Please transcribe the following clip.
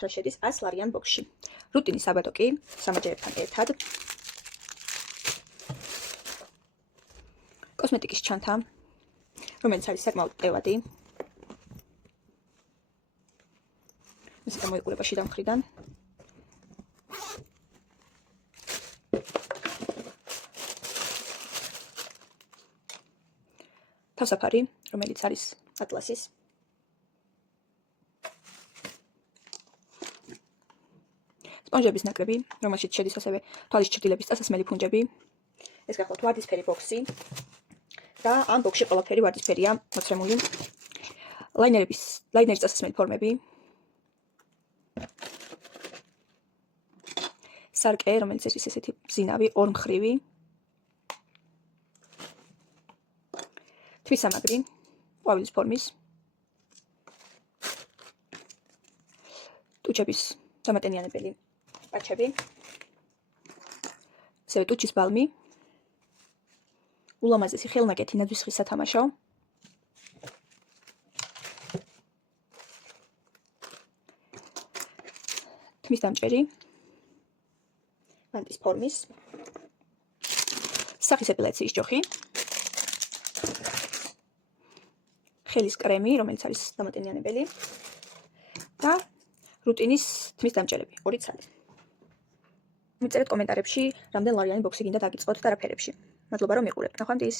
რა შედის 100 ლარიან ბოქსში. რუტინის საბადო კი სამაჯერებთან ერთად. კოსმეტიკის ჩანთა, რომელიც არის საკმაოდ ტევადი. ეს გამოიყურება შიდა მხრიდან. თავსაფარი, რომელიც არის ატლასის. სპონჟების ნაკრები, რომელშიც შედის ასევე თვალის ჩრდილების წასასმელი ფუნჯები. ეს გახლავთ ვარდისფერი ბოქსი და ამ ბოქსში ყველაფერი ვარდისფერია მოცემული. ლაინერის წასასმელი ფორმები. სარკე, რომელიც არის ესეთი მბზინავი, ორმხრივი. თვისამაგრი, ყვავილის ფორმის. ტუჩების დამატენიანებელი პაჩები. ასევე ტუჩის ბალმი. ულამაზესი ხელნაკეთი ნაძვის ხის სათამაშო. თმის დამჭერი. მანტის ფორმის. სახის ეპილაციის ჯოხი. ხელის კრემი, რომელიც არის დამატენიანებელი და რუტინის თმის დამჭერები, 2 ცალი. მიწერეთ კომენტარებში, რამდენ ლარიანი ბოქსი გინდა დაგიწყოთ და რა ფერებში. მადლობა რომ მიყურებთ. ნახვამდის.